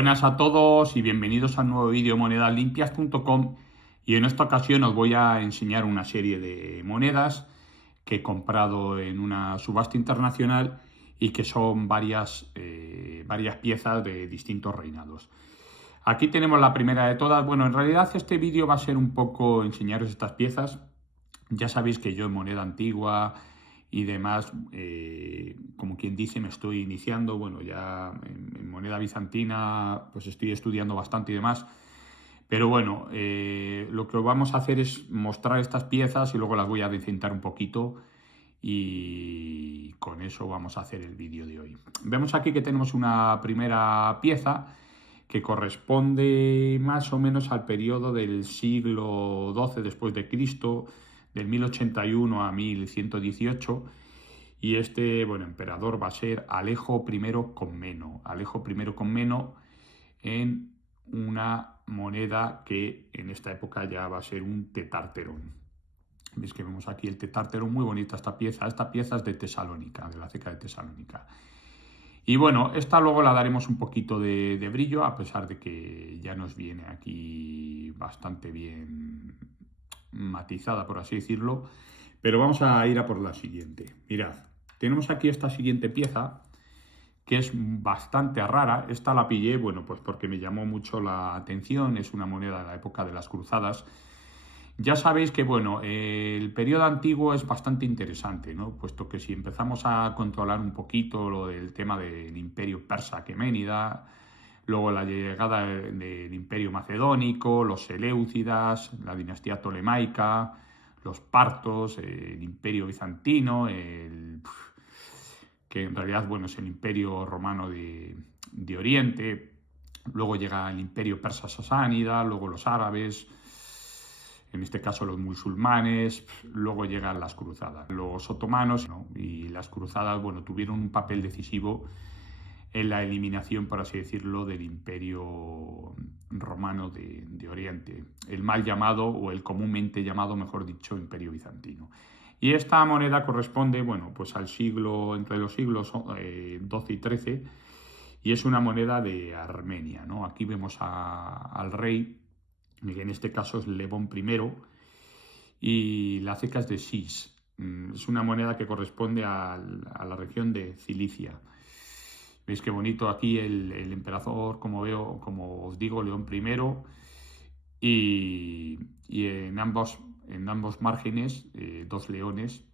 Buenas a todos y bienvenidos al nuevo vídeo monedaslimpias.com, y en esta ocasión os voy a enseñar una serie de monedas que he comprado en una subasta internacional y que son varias piezas de distintos reinados. Aquí tenemos la primera de todas. Bueno, en realidad este vídeo va a ser un poco enseñaros estas piezas. Ya sabéis que yo en moneda antigua y demás, como quien dice, me estoy iniciando. Bueno, ya en moneda bizantina pues estoy estudiando bastante y demás. Pero bueno, lo que vamos a hacer es mostrar estas piezas y luego las voy a decentar un poquito, y con eso vamos a hacer el vídeo de hoy. Vemos aquí que tenemos una primera pieza que corresponde más o menos al periodo del siglo XII después de Cristo, del 1081 a 1118, y bueno, emperador va a ser Alejo I Comneno. Alejo I Comneno, en una moneda que en esta época ya va a ser un tetárteron. Veis que vemos aquí el tetárteron, muy bonita esta pieza. Esta pieza es de Tesalónica, de la ceca de Tesalónica. Y bueno, esta luego la daremos un poquito de brillo, a pesar de que ya nos viene aquí bastante bien matizada, por así decirlo. Pero vamos a ir a por la siguiente. Mirad, tenemos aquí esta siguiente pieza, que es bastante rara. Esta la pillé, bueno, pues porque me llamó mucho la atención. Es una moneda de la época de las cruzadas. Ya sabéis que, bueno, el periodo antiguo es bastante interesante, ¿no? Puesto que si empezamos a controlar un poquito lo del tema del imperio persa aqueménida, luego la llegada del imperio macedónico, los seleucidas, la dinastía tolemaica, los partos, el imperio bizantino, que en realidad, bueno, es el imperio romano de Oriente, luego llega el imperio persa sasánida, luego los árabes, en este caso los musulmanes, luego llegan las cruzadas. Los otomanos, ¿no? Y las cruzadas, bueno, tuvieron un papel decisivo en la eliminación, por así decirlo, del imperio romano de Oriente, el mal llamado, o el comúnmente llamado, mejor dicho, imperio bizantino. Y esta moneda corresponde, bueno, pues al siglo, entre los siglos XII y XIII, y es una moneda de Armenia, ¿no? Aquí vemos al rey, que en este caso es Levón I, y la ceca es de Sis. Es una moneda que corresponde a la región de Cilicia. Veis qué bonito aquí el emperador, como os digo, León I, y en ambos márgenes dos leones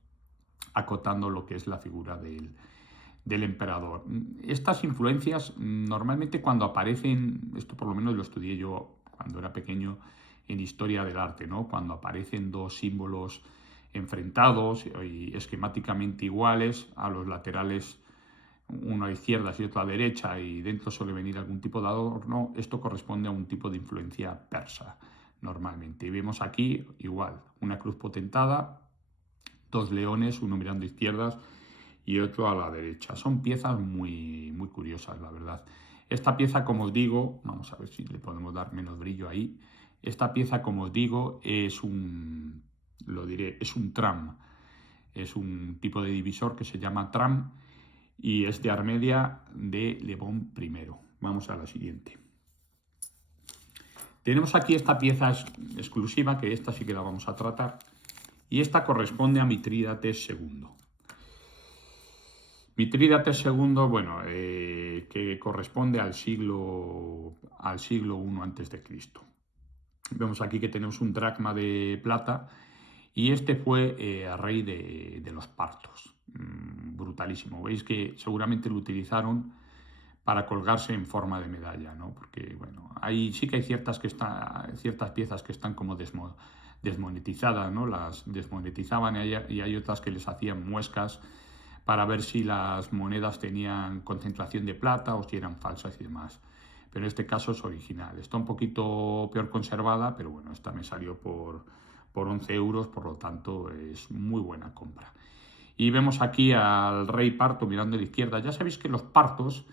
acotando lo que es la figura del emperador. Estas influencias normalmente cuando aparecen, esto por lo menos lo estudié yo cuando era pequeño en historia del arte, ¿no? Cuando aparecen dos símbolos enfrentados y esquemáticamente iguales, a los laterales uno a izquierdas y otro a derecha, y dentro suele venir algún tipo de adorno, esto corresponde a un tipo de influencia persa normalmente. Y vemos aquí igual, una cruz potentada, dos leones, uno mirando a izquierdas y otro a la derecha. Son piezas muy, muy curiosas, la verdad. Esta pieza, como os digo, vamos a ver si le podemos dar menos brillo ahí. Esta pieza, como os digo, es es un tram. Es un tipo de divisor que se llama tram y es de Armenia de Levón I. Vamos a la siguiente. Tenemos aquí esta pieza exclusiva, que esta sí que la vamos a tratar, y esta corresponde a Mitrídates II. Mitrídates II, bueno, que corresponde al siglo I antes de Cristo. Vemos aquí que tenemos un dracma de plata, y este fue rey de los partos. Brutalísimo. Veis que seguramente lo utilizaron para colgarse en forma de medalla, ¿no? Porque, bueno, sí que hay ciertas piezas que están como desmonetizadas, ¿no? Las desmonetizaban, y hay otras que les hacían muescas para ver si las monedas tenían concentración de plata o si eran falsas y demás. Pero en este caso es original. Está un poquito peor conservada, pero bueno, esta me salió por 11 euros, por lo tanto es muy buena compra. Y vemos aquí al rey parto mirando a la izquierda. Ya sabéis que los partos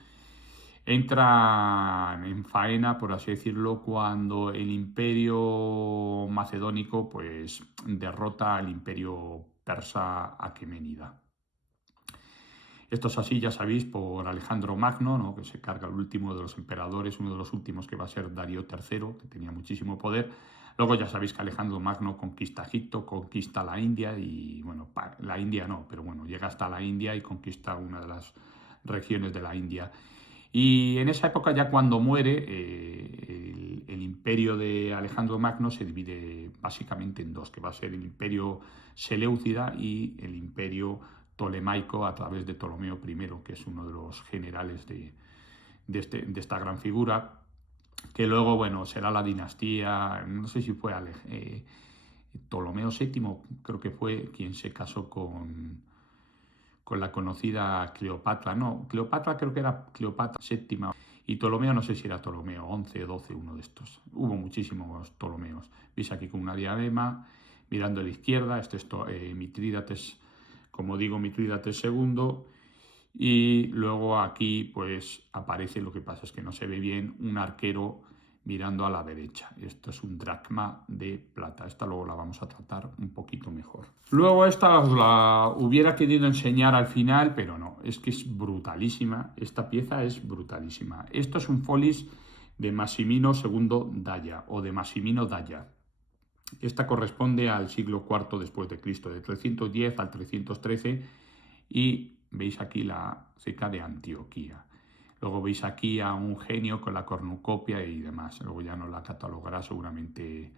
entran en faena, por así decirlo, cuando el imperio macedónico pues derrota al imperio persa aqueménida. Esto es así, ya sabéis, por Alejandro Magno, ¿no? Que se carga el último de los emperadores, uno de los últimos que va a ser Darío III, que tenía muchísimo poder. Luego ya sabéis que Alejandro Magno conquista Egipto, conquista la India y, bueno, la India no, pero bueno, llega hasta la India y conquista una de las regiones de la India. Y en esa época, ya cuando muere, el imperio de Alejandro Magno se divide básicamente en dos, que va a ser el imperio Seleucida y el imperio Ptolemaico a través de Ptolomeo I, que es uno de los generales de esta gran figura, que luego, bueno, será la dinastía, no sé si fue Ptolomeo VII, creo que fue quien se casó con la conocida Cleopatra. No, Cleopatra creo que era Cleopatra VII y Ptolomeo no sé si era Ptolomeo 11 o 12, uno de estos. Hubo muchísimos Ptolomeos. Veis aquí con una diadema, mirando a la izquierda, este es Mitrídates, como digo, Mitrídates II. Y luego aquí pues aparece, lo que pasa es que no se ve bien, un arquero mirando a la derecha. Esto es un dracma de plata. Esta luego la vamos a tratar un poquito mejor. Luego esta os la hubiera querido enseñar al final, pero no, es que es brutalísima. Esta pieza es brutalísima. Esto es un folis de Massimino II Daya o de Massimino Daya. Esta corresponde al siglo IV después de Cristo, de 310 al 313, y veis aquí la ceca de Antioquía. Luego veis aquí a un genio con la cornucopia y demás. Luego ya nos la catalogará seguramente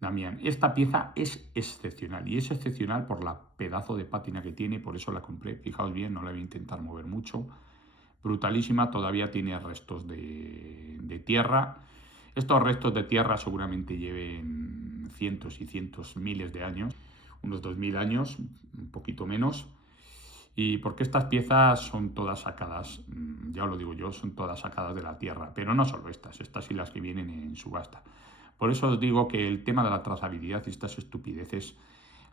Damián. Esta pieza es excepcional y es excepcional por la pedazo de pátina que tiene, por eso la compré. Fijaos bien, no la voy a intentar mover mucho. Brutalísima, todavía tiene restos de tierra. Estos restos de tierra seguramente lleven cientos y cientos, miles de años, unos 2000 años, un poquito menos. Y porque estas piezas son todas sacadas, ya os lo digo yo, son todas sacadas de la tierra, pero no solo estas y las que vienen en subasta. Por eso os digo que el tema de la trazabilidad y estas estupideces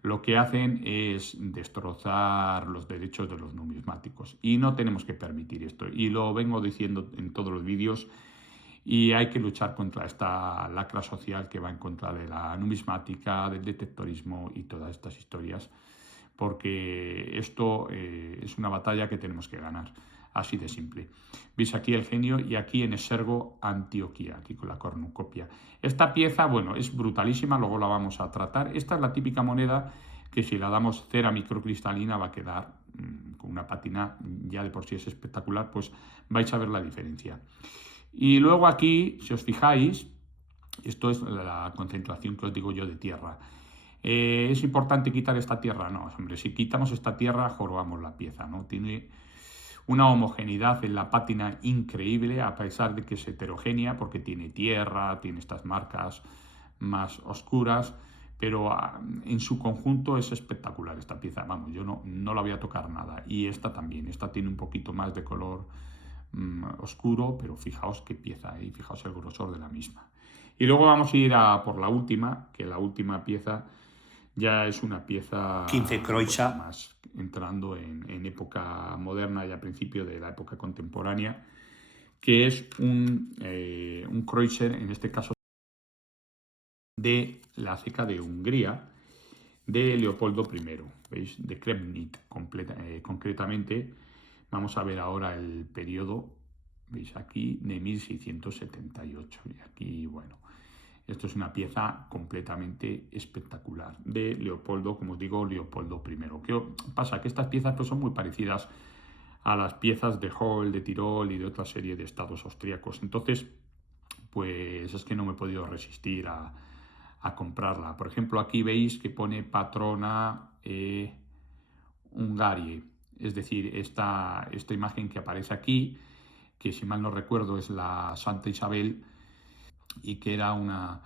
lo que hacen es destrozar los derechos de los numismáticos y no tenemos que permitir esto. Y lo vengo diciendo en todos los vídeos y hay que luchar contra esta lacra social que va en contra de la numismática, del detectorismo y todas estas historias, porque esto es una batalla que tenemos que ganar, así de simple. Veis aquí el genio y aquí en Esergo, Antioquía, aquí con la cornucopia. Esta pieza, bueno, es brutalísima, luego la vamos a tratar. Esta es la típica moneda que si la damos cera microcristalina va a quedar con una pátina, ya de por sí es espectacular, pues vais a ver la diferencia. Y luego aquí, si os fijáis, esto es la concentración que os digo yo de tierra. ¿Es importante quitar esta tierra? No, hombre, si quitamos esta tierra jorobamos la pieza, ¿no? Tiene una homogeneidad en la pátina increíble, a pesar de que es heterogénea, porque tiene tierra, tiene estas marcas más oscuras, pero en su conjunto es espectacular esta pieza. Vamos, yo no la voy a tocar nada. Y esta también, esta tiene un poquito más de color oscuro, pero fijaos qué pieza, y fijaos el grosor de la misma. Y luego vamos a ir a por la última, que la última pieza ya es una pieza 15 pues, Croixa. más entrando en época moderna y a principio de la época contemporánea, que es un Kreutzer, en este caso de la ceca de Hungría, de Leopoldo I, ¿veis? De Kremnit, concretamente. Vamos a ver ahora el periodo, veis aquí, de 1678. Y aquí, bueno, esto es una pieza completamente espectacular de Leopoldo, como os digo, Leopoldo I. ¿Qué pasa? Que estas piezas pues, son muy parecidas a las piezas de Hall, de Tirol y de otra serie de estados austríacos. Entonces, pues es que no me he podido resistir a comprarla. Por ejemplo, aquí veis que pone patrona Hungarie, es decir, esta imagen que aparece aquí, que si mal no recuerdo es la Santa Isabel, y que era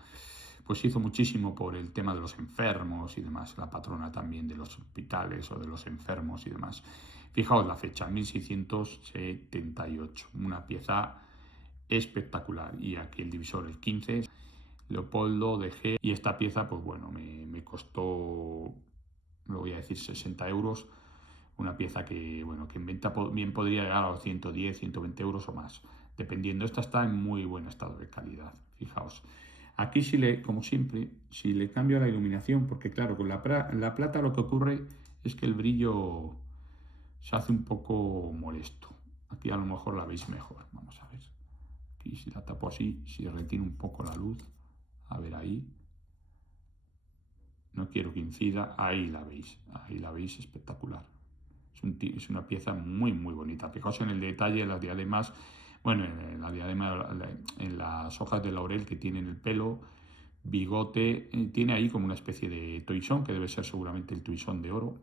pues hizo muchísimo por el tema de los enfermos y demás, la patrona también de los hospitales o de los enfermos y demás. Fijaos la fecha, 1678, una pieza espectacular. Y aquí el divisor, el 15, Leopoldo de G. Y esta pieza, pues bueno, me costó, lo voy a decir, 60 euros. Una pieza que, bueno, que en venta bien podría llegar a los 110, 120 euros o más, dependiendo. Esta está en muy buen estado de calidad, fijaos. Aquí, como siempre, si le cambio la iluminación, porque claro, con la plata lo que ocurre es que el brillo se hace un poco molesto. Aquí a lo mejor la veis mejor. Vamos a ver. Aquí si la tapo así, si retiene un poco la luz. A ver ahí. No quiero que incida. Ahí la veis. Ahí la veis espectacular. Es una pieza muy muy bonita. Fijaos en el detalle, en las diademas. Bueno, en la diadema, en las hojas de laurel que tiene en el pelo. Bigote. Tiene ahí como una especie de toisón, que debe ser seguramente el toisón de oro.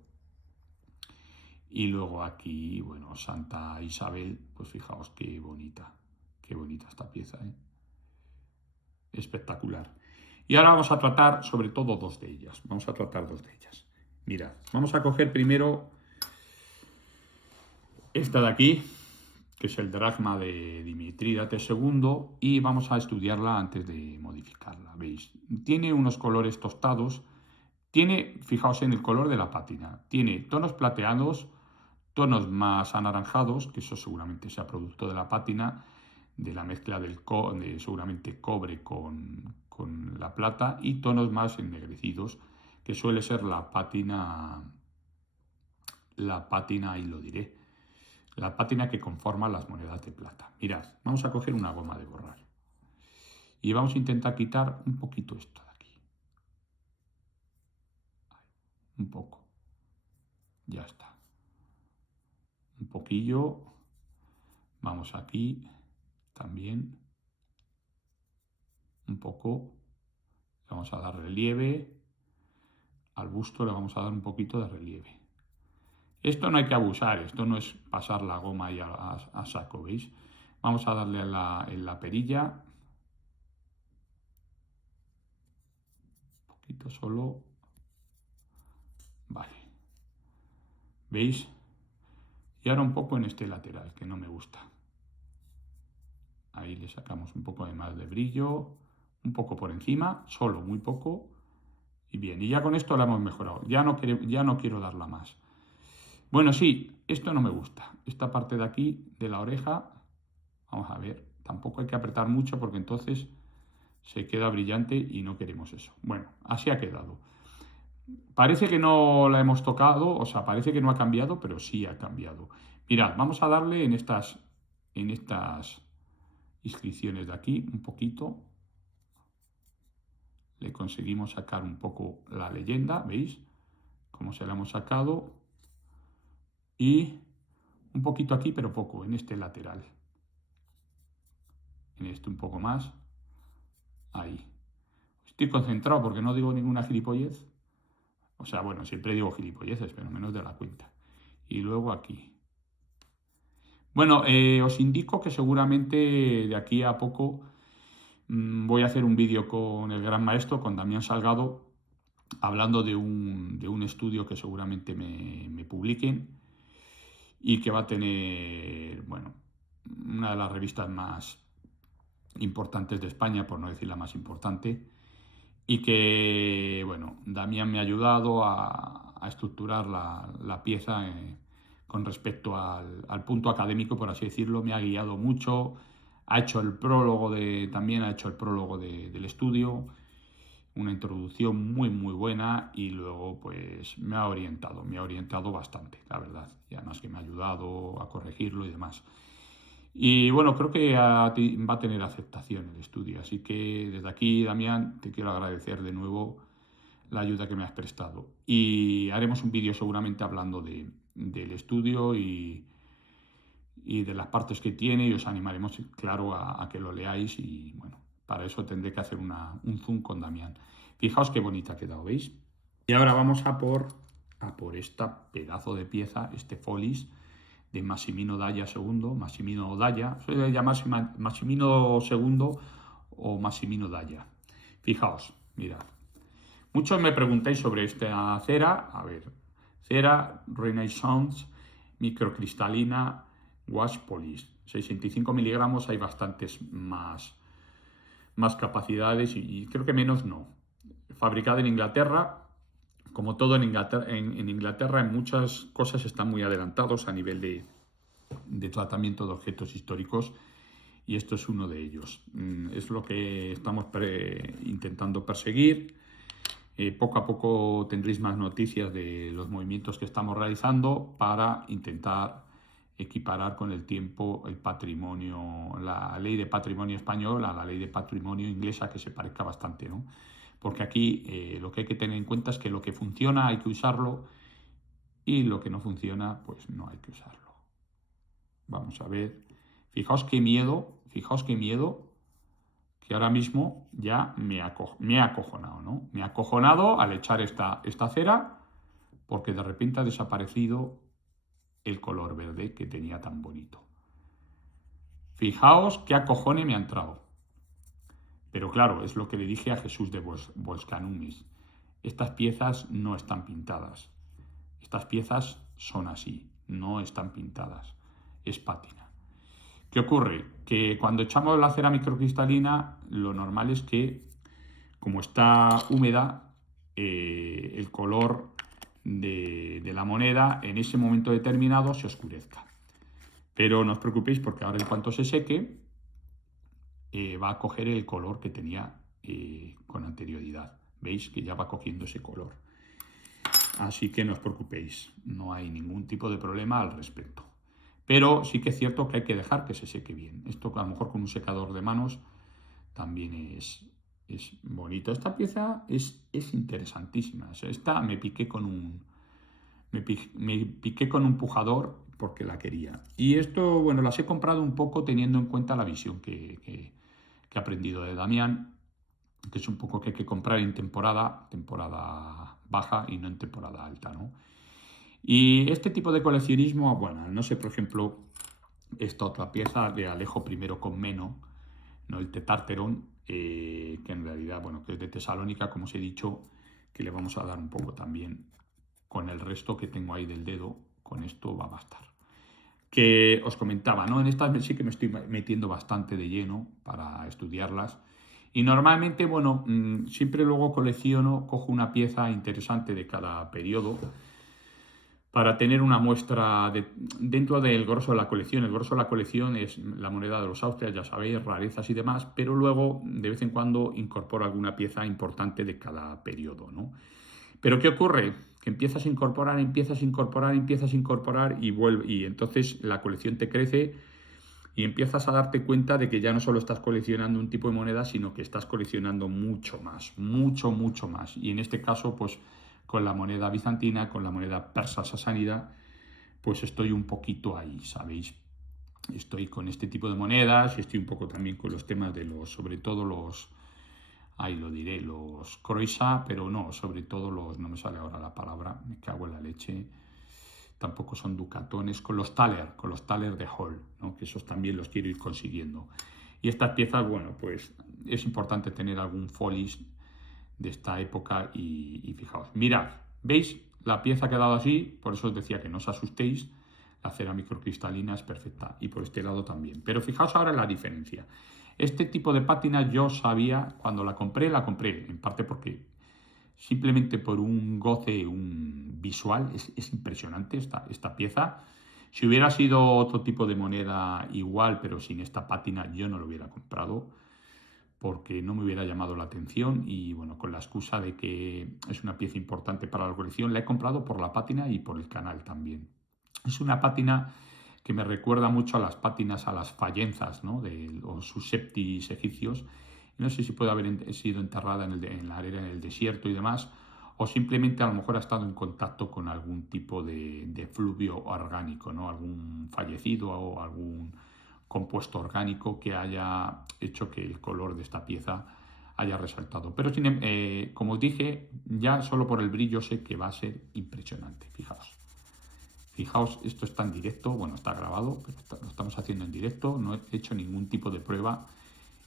Y luego aquí, bueno, Santa Isabel, pues fijaos qué bonita esta pieza, ¿eh? Espectacular. Y ahora vamos a tratar sobre todo dos de ellas. Vamos a tratar dos de ellas. Mirad, vamos a coger primero esta de aquí, que es el dracma de Dimitrídates II, y vamos a estudiarla antes de modificarla. ¿Veis? Tiene unos colores tostados. Fijaos en el color de la pátina. Tiene tonos plateados, tonos más anaranjados, que eso seguramente sea producto de la pátina, de la mezcla de seguramente cobre con la plata, y tonos más ennegrecidos, que suele ser la pátina, y lo diré, la pátina que conforma las monedas de plata. Mirad, vamos a coger una goma de borrar y vamos a intentar quitar un poquito esto de aquí. Un poco. Ya está. Un poquillo. Vamos aquí también. Un poco. Vamos a dar relieve. Al busto le vamos a dar un poquito de relieve. Esto no hay que abusar, esto no es pasar la goma ahí a saco, ¿veis? Vamos a darle en la perilla. Un poquito solo. Vale. ¿Veis? Y ahora un poco en este lateral, que no me gusta. Ahí le sacamos un poco de más de brillo. Un poco por encima, solo muy poco. Y bien, y ya con esto la hemos mejorado. Ya no quiero darla más. Bueno, sí, esto no me gusta. Esta parte de aquí, de la oreja, vamos a ver. Tampoco hay que apretar mucho porque entonces se queda brillante y no queremos eso. Bueno, así ha quedado. Parece que no la hemos tocado, o sea, parece que no ha cambiado, pero sí ha cambiado. Mirad, vamos a darle en estas inscripciones de aquí un poquito. Le conseguimos sacar un poco la leyenda, ¿veis? Como se la hemos sacado. Y un poquito aquí, pero poco, en este lateral. En este un poco más. Ahí. Estoy concentrado porque no digo ninguna gilipollez. O sea, bueno, siempre digo gilipolleces, pero menos de la cuenta. Y luego aquí. Bueno, os indico que seguramente de aquí a poco voy a hacer un vídeo con el gran maestro, con Damián Salgado, hablando de un estudio que seguramente me publiquen y que va a tener, bueno, una de las revistas más importantes de España, por no decir la más importante, y que, bueno, Damián me ha ayudado a estructurar la pieza con respecto al punto académico, por así decirlo. Me ha guiado mucho, ha hecho el prólogo del estudio, una introducción muy muy buena, y luego pues me ha orientado bastante, la verdad, y además que me ha ayudado a corregirlo y demás. Y bueno, creo que va a tener aceptación el estudio, así que desde aquí, Damián, te quiero agradecer de nuevo la ayuda que me has prestado. Y haremos un vídeo seguramente hablando del estudio y de las partes que tiene, y os animaremos, claro, a que lo leáis, y bueno, para eso tendré que hacer un zoom con Damián. Fijaos qué bonita ha quedado, ¿veis? Y ahora vamos a por esta pedazo de pieza, este Folis, de Massimino Dalla II, Massimino Dalla, suele llamarse Massimino II o Massimino Dalla. Fijaos, mirad. Muchos me preguntáis sobre esta cera. A ver, cera Renaissance microcristalina Wash Polish. 65 miligramos, hay bastantes más capacidades y creo que menos no. Fabricada en Inglaterra. Como todo en Inglaterra, en muchas cosas están muy adelantados a nivel de tratamiento de objetos históricos, y esto es uno de ellos. Es lo que estamos intentando perseguir. Poco a poco tendréis más noticias de los movimientos que estamos realizando para intentar equiparar con el tiempo el patrimonio, la ley de patrimonio español a la ley de patrimonio inglesa, que se parezca bastante, ¿no? Porque aquí lo que hay que tener en cuenta es que lo que funciona hay que usarlo y lo que no funciona, pues no hay que usarlo. Vamos a ver. Fijaos qué miedo, que ahora mismo ya me he acojonado, ¿no? Me he acojonado al echar esta cera porque de repente ha desaparecido el color verde que tenía tan bonito. Fijaos qué acojone me ha entrado. Pero claro, es lo que le dije a Jesús de Volscanumis. Estas piezas no están pintadas. Estas piezas son así, no están pintadas. Es pátina. ¿Qué ocurre? Que cuando echamos la cera microcristalina, lo normal es que, como está húmeda, el color de la moneda en ese momento determinado se oscurezca. Pero no os preocupéis porque ahora en cuanto se seque, va a coger el color que tenía con anterioridad. Veis que ya va cogiendo ese color. Así que no os preocupéis, no hay ningún tipo de problema al respecto. Pero sí que es cierto que hay que dejar que se seque bien. Esto a lo mejor con un secador de manos también es bonito. Esta pieza es interesantísima. O sea, esta me piqué con me piqué con un pujador porque la quería. Y esto, bueno, las he comprado un poco teniendo en cuenta la visión que he aprendido de Damián, que es un poco que hay que comprar en temporada baja y no en temporada alta, ¿no? Y este tipo de coleccionismo, bueno, no sé, por ejemplo, esta otra pieza de Alejo I con Meno, ¿no? El Tetárteron, que en realidad, bueno, que es de Tesalónica, como os he dicho, que le vamos a dar un poco también con el resto que tengo ahí del dedo, con esto va a bastar. Que os comentaba, ¿no? En estas sí que me estoy metiendo bastante de lleno para estudiarlas. Y normalmente, bueno, siempre luego colecciono, cojo una pieza interesante de cada periodo para tener una muestra dentro del grosso de la colección. El grosso de la colección es la moneda de los Austrias, ya sabéis, rarezas y demás, pero luego de vez en cuando incorporo alguna pieza importante de cada periodo, ¿no? Pero ¿qué ocurre? Que empiezas a incorporar, y vuelve, y entonces la colección te crece y empiezas a darte cuenta de que ya no solo estás coleccionando un tipo de moneda, sino que estás coleccionando mucho más, mucho, mucho más. Y en este caso, pues con la moneda bizantina, con la moneda persa sasánida, pues estoy un poquito ahí, ¿sabéis? Estoy con este tipo de monedas y estoy un poco también con los temas de sobre todo los, ahí lo diré, los Croisa, pero no, sobre todo no me sale ahora la palabra, me cago en la leche. Tampoco son ducatones, con los Thaler de Hall, ¿no? Que esos también los quiero ir consiguiendo. Y estas piezas, bueno, pues es importante tener algún folis de esta época y fijaos, mirad, ¿veis? La pieza ha quedado así, por eso os decía que no os asustéis, la cera microcristalina es perfecta y por este lado también. Pero fijaos ahora en la diferencia. Este tipo de pátina yo sabía, cuando la compré, en parte porque simplemente por un goce, un visual, es impresionante esta pieza. Si hubiera sido otro tipo de moneda igual, pero sin esta pátina, yo no lo hubiera comprado porque no me hubiera llamado la atención y bueno, con la excusa de que es una pieza importante para la colección, la he comprado por la pátina y por el canal también. Es una pátina que me recuerda mucho a las pátinas, a las fallenzas, ¿no? De los susceptis egipcios. No sé si puede haber sido enterrada en la arena, en el desierto y demás, o simplemente a lo mejor ha estado en contacto con algún tipo de fluvio orgánico, ¿no? Algún fallecido o algún compuesto orgánico que haya hecho que el color de esta pieza haya resaltado. Pero como os dije, ya solo por el brillo sé que va a ser impresionante. Fijaos. Fijaos, esto está en directo, bueno, está grabado, pero lo estamos haciendo en directo, no he hecho ningún tipo de prueba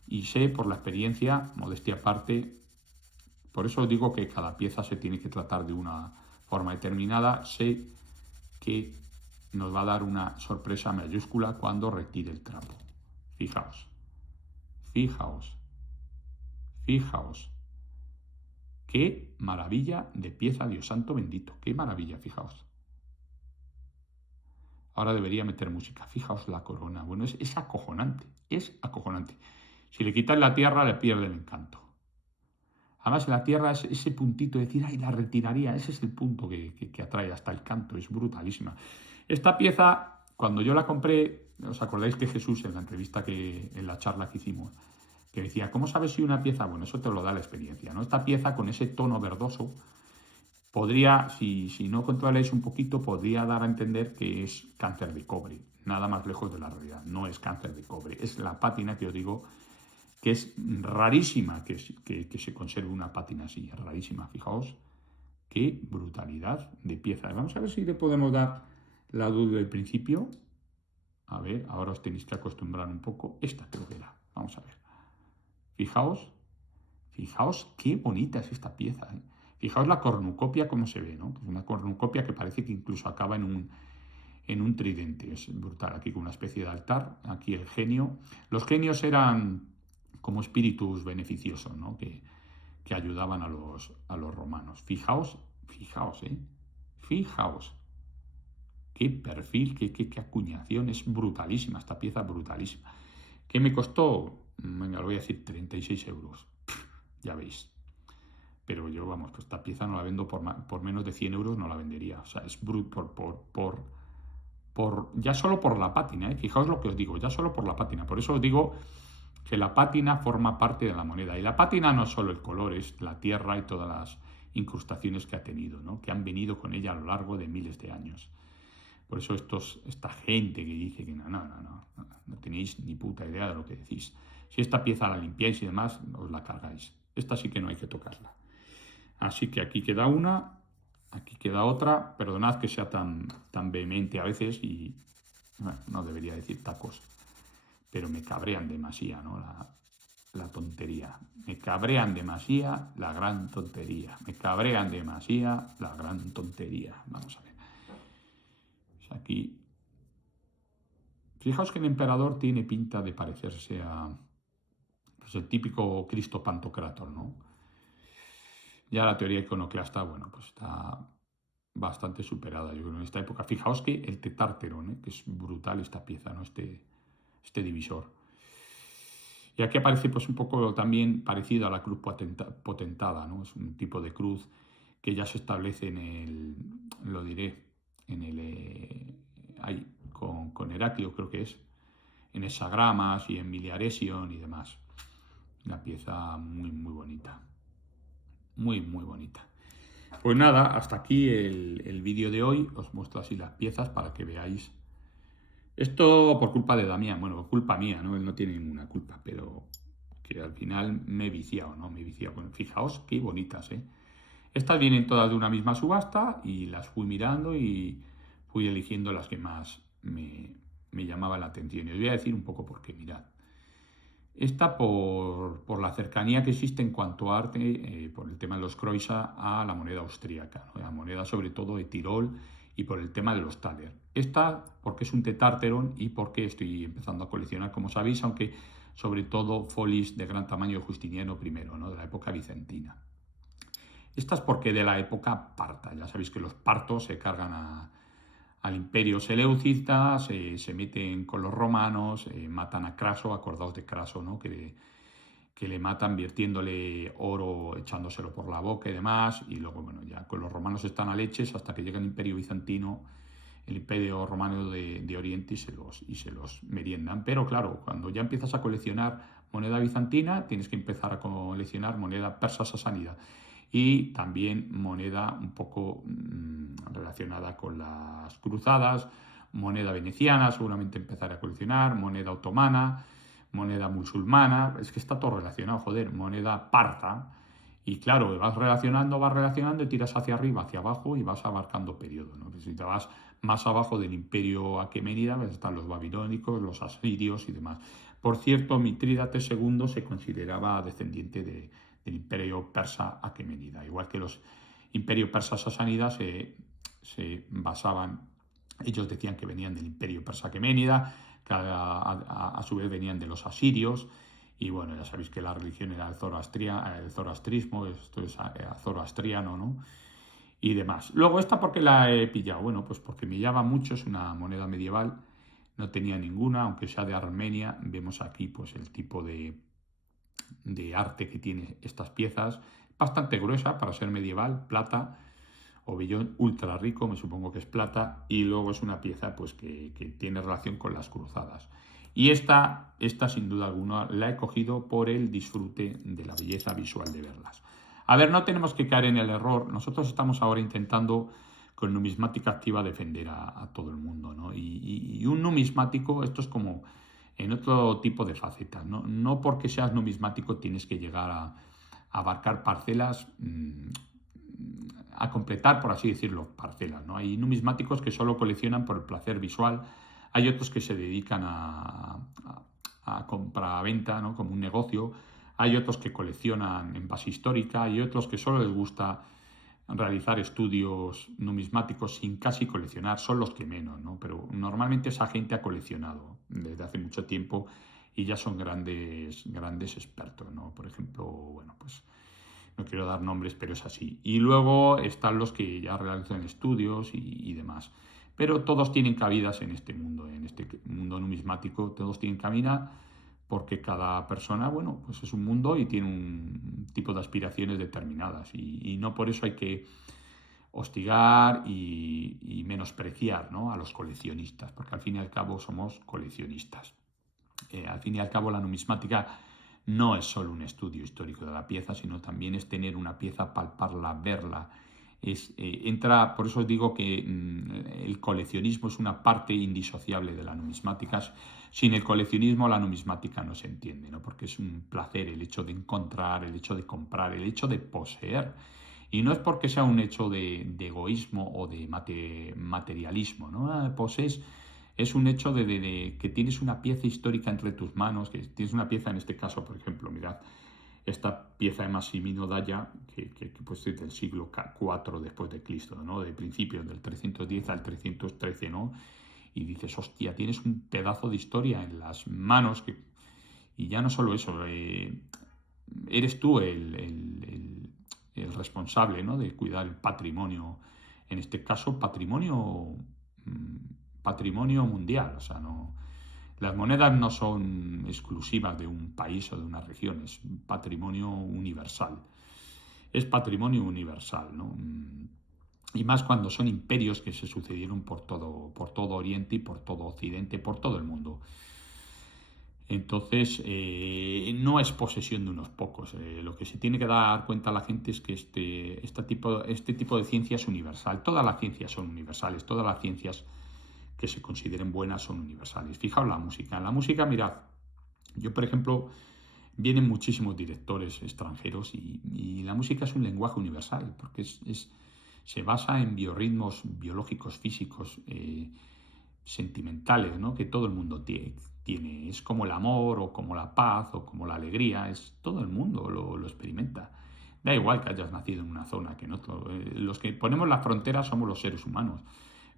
y sé por la experiencia, modestia aparte, por eso os digo que cada pieza se tiene que tratar de una forma determinada, sé que nos va a dar una sorpresa mayúscula cuando retire el trapo. Fijaos, fijaos, fijaos. Qué maravilla de pieza, Dios santo bendito, qué maravilla, fijaos. Ahora debería meter música. Fijaos la corona. Bueno, es acojonante. Es acojonante. Si le quitas la tierra, le pierde el encanto. Además, la tierra es ese puntito de decir, ay, la retiraría. Ese es el punto que atrae hasta el canto. Es brutalísima. Esta pieza, cuando yo la compré, ¿os acordáis que Jesús en la entrevista en la charla que hicimos, que decía, ¿cómo sabes si una pieza? Bueno, eso te lo da la experiencia, ¿no? Esta pieza con ese tono verdoso podría, si no controláis un poquito, podría dar a entender que es cáncer de cobre. Nada más lejos de la realidad. No es cáncer de cobre. Es la pátina que os digo que es rarísima que se conserve una pátina así. Es rarísima. Fijaos qué brutalidad de pieza. Vamos a ver si le podemos dar la luz del principio. A ver, ahora os tenéis que acostumbrar un poco. Esta creo que era. Vamos a ver. Fijaos, fijaos qué bonita es esta pieza. ¿Eh? Fijaos la cornucopia cómo se ve, ¿no? Es una cornucopia que parece que incluso acaba en un tridente. Es brutal. Aquí con una especie de altar. Aquí el genio. Los genios eran como espíritus beneficiosos, ¿no? Que ayudaban a los romanos. Fijaos, fijaos, ¿eh? Fijaos. Qué perfil, qué acuñación. Es brutalísima esta pieza, brutalísima. ¿Qué me costó? Venga, lo voy a decir, 36 euros. Ya veis. Pero yo, vamos, pues esta pieza no la vendo por menos de 100 euros, no la vendería. O sea, es brutal ya solo por la pátina, ¿eh? Fijaos lo que os digo, ya solo por la pátina. Por eso os digo que la pátina forma parte de la moneda. Y la pátina no es solo el color, es la tierra y todas las incrustaciones que ha tenido, ¿no? Que han venido con ella a lo largo de miles de años. Por eso esta gente que dice que no tenéis ni puta idea de lo que decís. Si esta pieza la limpiáis y demás, os la cargáis. Esta sí que no hay que tocarla. Así que aquí queda una, aquí queda otra. Perdonad que sea tan vehemente a veces y bueno, no debería decir tacos, pero me cabrean demasiado, ¿no? La tontería. Me cabrean demasiado la gran tontería. Me cabrean demasiado la gran tontería. Vamos a ver. Pues aquí. Fijaos que el emperador tiene pinta de parecerse a pues, el típico Cristo Pantocrátor, ¿no? Ya la teoría iconoclasta, bueno, pues está bastante superada, yo creo, en esta época. Fijaos que el tetárteron, ¿eh? Que es brutal esta pieza, ¿no? Este divisor. Y aquí aparece pues un poco también parecido a la cruz potentada, ¿no? Es un tipo de cruz que ya se establece lo diré, en el, con Heraclio creo que es, en hexagramas y en miliaresion y demás. Una pieza muy, muy bonita. Muy, muy bonita. Pues nada, hasta aquí el vídeo de hoy. Os muestro así las piezas para que veáis. Esto por culpa de Damián, bueno, culpa mía, ¿no? Él no tiene ninguna culpa, pero que al final me he viciado, ¿no? Me he viciado. Bueno, fijaos qué bonitas, ¿eh? Estas vienen todas de una misma subasta y las fui mirando y fui eligiendo las que más me llamaban la atención. Y os voy a decir un poco por qué, mirad. Esta por la cercanía que existe en cuanto a arte, por el tema de los Kreuzer, a la moneda austríaca, ¿no? La moneda sobre todo de Tirol y por el tema de los Thaler. Esta porque es un tetárteron y porque estoy empezando a coleccionar, como sabéis, aunque sobre todo folies de gran tamaño de Justiniano I, ¿no? De la época bizantina. Esta es porque de la época parta. Ya sabéis que los partos se cargan al imperio seleucida, se meten con los romanos, matan a Craso, acordaos de Craso, ¿no? Que le matan virtiéndole oro, echándoselo por la boca y demás, y luego, bueno, ya con los romanos están a leches hasta que llega el imperio bizantino, el imperio romano de Oriente y se los meriendan. Pero claro, cuando ya empiezas a coleccionar moneda bizantina, tienes que empezar a coleccionar moneda persa sasánida y también moneda un poco relacionada con las cruzadas, moneda veneciana, seguramente empezaré a coleccionar, moneda otomana, moneda musulmana, es que está todo relacionado, joder, moneda parta. Y claro, vas relacionando y tiras hacia arriba, hacia abajo y vas abarcando periodos, ¿no? Si te vas más abajo del imperio aquemenida, pues están los babilónicos, los asirios y demás. Por cierto, Mitrídates II se consideraba descendiente del imperio persa aquemenida, igual que los imperios persas sasánidas se basaban, ellos decían que venían del imperio persa aquemenida, que a su vez venían de los asirios. Y bueno, ya sabéis que la religión era el zoroastrismo, esto es zoroastriano, ¿no? Y demás. Luego esta, ¿por qué la he pillado? Bueno, pues porque me llama mucho, es una moneda medieval, no tenía ninguna, aunque sea de Armenia. Vemos aquí pues el tipo de arte que tiene estas piezas, bastante gruesa para ser medieval, plata, o vellón ultra rico, me supongo que es plata, y luego es una pieza pues que tiene relación con las cruzadas. Y esta sin duda alguna la he cogido por el disfrute de la belleza visual de verlas. A ver, no tenemos que caer en el error. Nosotros estamos ahora intentando con numismática activa defender a todo el mundo, ¿no? Y un numismático, esto es como en otro tipo de facetas, ¿no? No porque seas numismático tienes que llegar a abarcar parcelas, a completar, por así decirlo, parcelas, ¿no? Hay numismáticos que solo coleccionan por el placer visual, hay otros que se dedican a compra-venta, ¿no? Como un negocio, hay otros que coleccionan en base histórica, hay otros que solo les gusta realizar estudios numismáticos sin casi coleccionar, son los que menos, ¿no? Pero normalmente esa gente ha coleccionado desde hace mucho tiempo y ya son grandes expertos, ¿no? Por ejemplo, bueno, pues no quiero dar nombres, pero es así. Y luego están los que ya realizan estudios y demás. Pero todos tienen cabidas en este mundo numismático, todos tienen cabida porque cada persona, bueno, pues es un mundo y tiene un tipo de aspiraciones determinadas y no por eso hay que hostigar y menospreciar, ¿no? A los coleccionistas, porque al fin y al cabo somos coleccionistas. Al fin y al cabo la numismática no es solo un estudio histórico de la pieza, sino también es tener una pieza, palparla, verla. Por eso os digo que el coleccionismo es una parte indisociable de la numismática. Sin el coleccionismo la numismática no se entiende, ¿no? Porque es un placer el hecho de encontrar, el hecho de comprar, el hecho de poseer. Y no es porque sea un hecho de egoísmo o de materialismo, ¿no? Posees es un hecho de que tienes una pieza histórica entre tus manos, que tienes una pieza, en este caso, por ejemplo, mirad, esta pieza de Massimino Daya, que pues es del siglo IV después de Cristo, ¿no? De principios del 310 al 313, ¿no? Y dices, hostia, tienes un pedazo de historia en las manos, y ya no solo eso, eres tú el responsable, ¿no? De cuidar el patrimonio, en este caso patrimonio mundial, o sea, no, las monedas no son exclusivas de un país o de una región, es patrimonio universal. Es patrimonio universal, ¿no? Y más cuando son imperios que se sucedieron por todo Oriente y por todo Occidente, por todo el mundo. Entonces, no es posesión de unos pocos. Lo que se tiene que dar cuenta a la gente es que este tipo de ciencia es universal. Todas las ciencias son universales, todas las ciencias que se consideren buenas son universales. Fijaos la música. En la música, mirad, yo por ejemplo, vienen muchísimos directores extranjeros y la música es un lenguaje universal porque se basa en biorritmos biológicos, físicos, sentimentales, ¿no? Que todo el mundo tiene. Es como el amor o como la paz o como la alegría, todo el mundo lo experimenta. Da igual que hayas nacido en una zona que en otro. Los que ponemos las fronteras somos los seres humanos,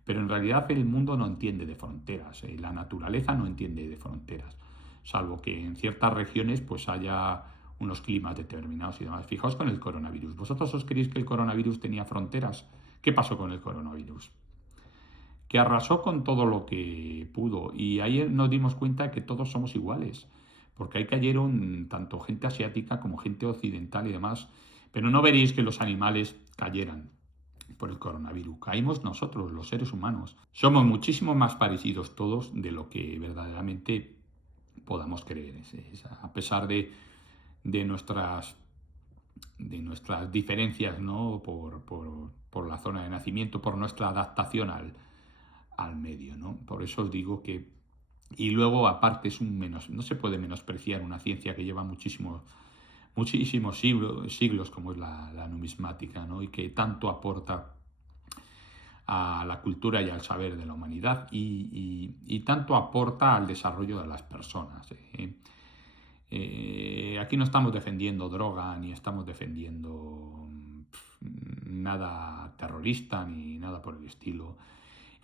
pero en realidad el mundo no entiende de fronteras, la naturaleza no entiende de fronteras, salvo que en ciertas regiones pues haya unos climas determinados y demás. Fijaos con el coronavirus. ¿Vosotros os creéis que el coronavirus tenía fronteras? ¿Qué pasó con el coronavirus? Que arrasó con todo lo que pudo y ahí nos dimos cuenta de que todos somos iguales, porque ahí cayeron tanto gente asiática como gente occidental y demás, pero no veréis que los animales cayeran por el coronavirus. Caímos nosotros, los seres humanos. Somos muchísimo más parecidos todos de lo que verdaderamente podamos creer. A pesar de nuestras diferencias, ¿no? Por la zona de nacimiento, por nuestra adaptación al medio, ¿no? Por eso os digo que... Y luego, aparte, no se puede menospreciar una ciencia que lleva muchísimos siglos como es la numismática, ¿no? Y que tanto aporta a la cultura y al saber de la humanidad y tanto aporta al desarrollo de las personas. Aquí no estamos defendiendo droga ni estamos defendiendo nada terrorista ni nada por el estilo.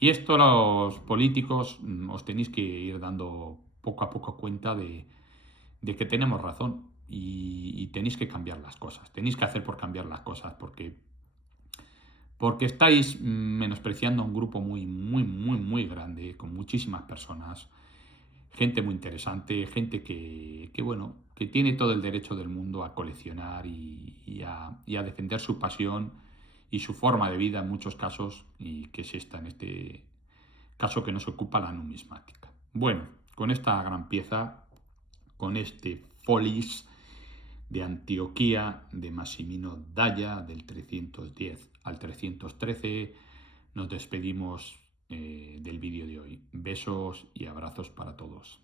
Y esto los políticos os tenéis que ir dando poco a poco cuenta de que tenemos razón y tenéis que cambiar las cosas. Tenéis que hacer por cambiar las cosas porque estáis menospreciando a un grupo muy, muy, muy, muy grande, con muchísimas personas, gente muy interesante, gente bueno, que tiene todo el derecho del mundo a coleccionar y a defender su pasión y su forma de vida en muchos casos, y que es esta en este caso que nos ocupa, la numismática. Bueno, con esta gran pieza, con este Folis de Antioquía de Massimino Daya del 310 al 313, nos despedimos del vídeo de hoy. Besos y abrazos para todos.